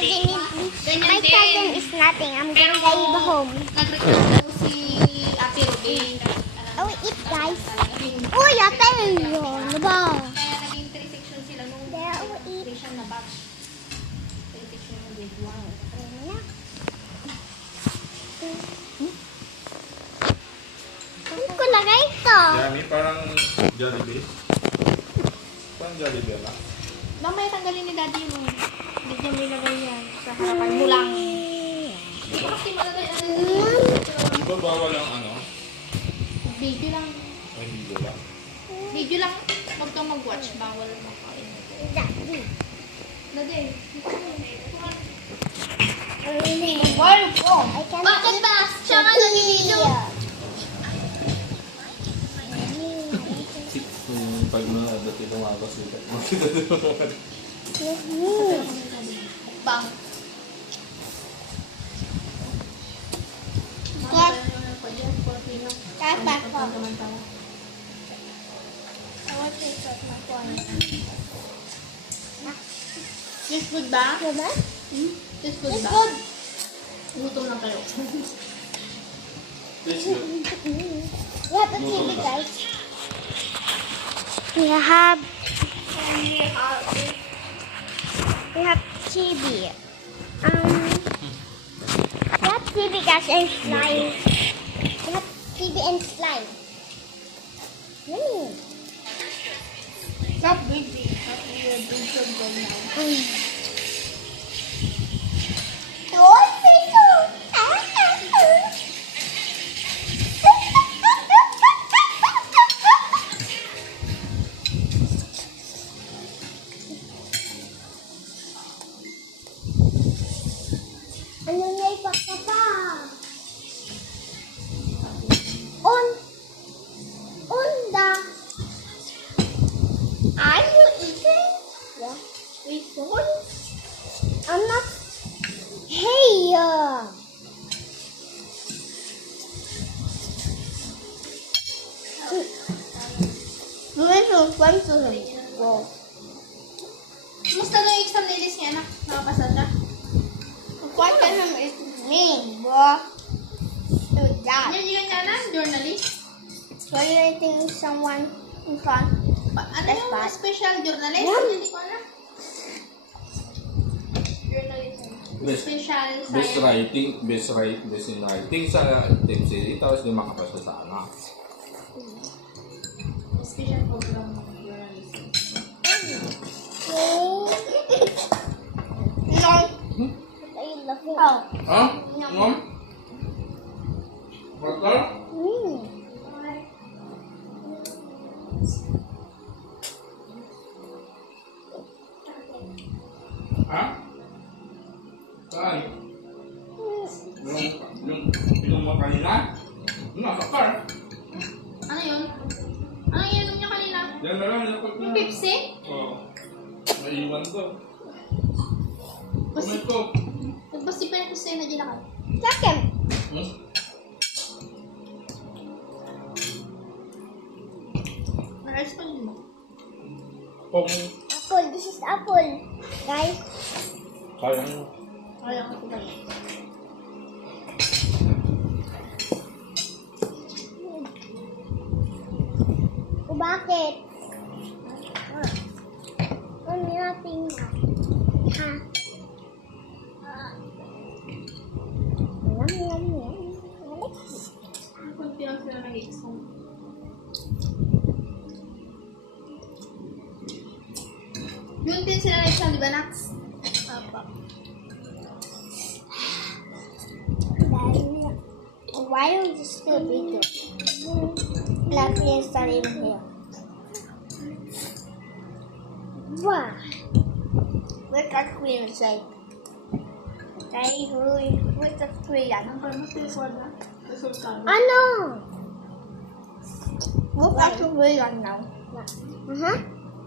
My cousin is nothing. I'm gonna go home. Nag-request daw si Ate Ruby. Oh, eat guys. Uy, ate. Ano ba? Kaya naging 3 section sila nung There, oh, eat. creation na batch. 3 section ng grade 1. Ano ko lagay ito? Yummy, parang Jollibee. Parang Jollibee lang. Mamaya tanggalin ni Daddy yung hindi niya may lagay yan sa harapan mo lang. Hindi ko kasi malagay ano. Di ba bawal ang ano? Video lang. Ay, hindi lang. Video lang. Huwag kang mag-watch. Bawal makain. Daddy. Daddy. Where go? I can't Bakit ba? Siya nga nag-video. Pag mga dati lumabas dito. Bang. Yes. Tata ko. This good ba? Diba? This good It's ba? good. Gutom lang kayo. This good. We have a TV, guys. We have TV. We have TV, guys, and slime. We have TV and slime. Stop baby. Stop your big girl now. Oh, Piso! Ano na ipapapa? Onda. Are you eating? Yeah. I'm not. Hey! Wow. Kumusta na yung exam nilis niya, anak? Nakapasa siya? What can it mean, bro? Do that. Yan yung ganyan, journalist. Violating someone in front. Ano That's yung bad. special journalist? Yeah. Hindi ko alam. Journalist. Best, Special best science. writing, best in writing sa team city, tapos di makapasa sa anak. Special program ng journalism. No. What are you laughing at? Ha? Mom? Water? Ha? Saan? Yung mo kanina? Nasa car. Ano yun? Ano yung inom niya kanina? Yan na lang, nilakot na. Yung Pepsi? Oo. Naiwan ko. Basta, Kumay ko. basta pa yung Pepsi na ginakal. Second. Hmm? Ayos pa yun mo. Kung Apple. This is apple. Guys. kaya mo. Kaya ko ba yun? O bakit? Ano natin na? Ha? Yum. Alex. Kunti lang sila nag-exam. Yun din sila nag-exam, di ba, Nax? Apa. Why are you still bigger? Luckily, it's not even here. Wow. Look at Queen say. Hey, where's the Queen? Ang parang mas record na. Result ka. Ano? Look at the Queen now. Uh-huh.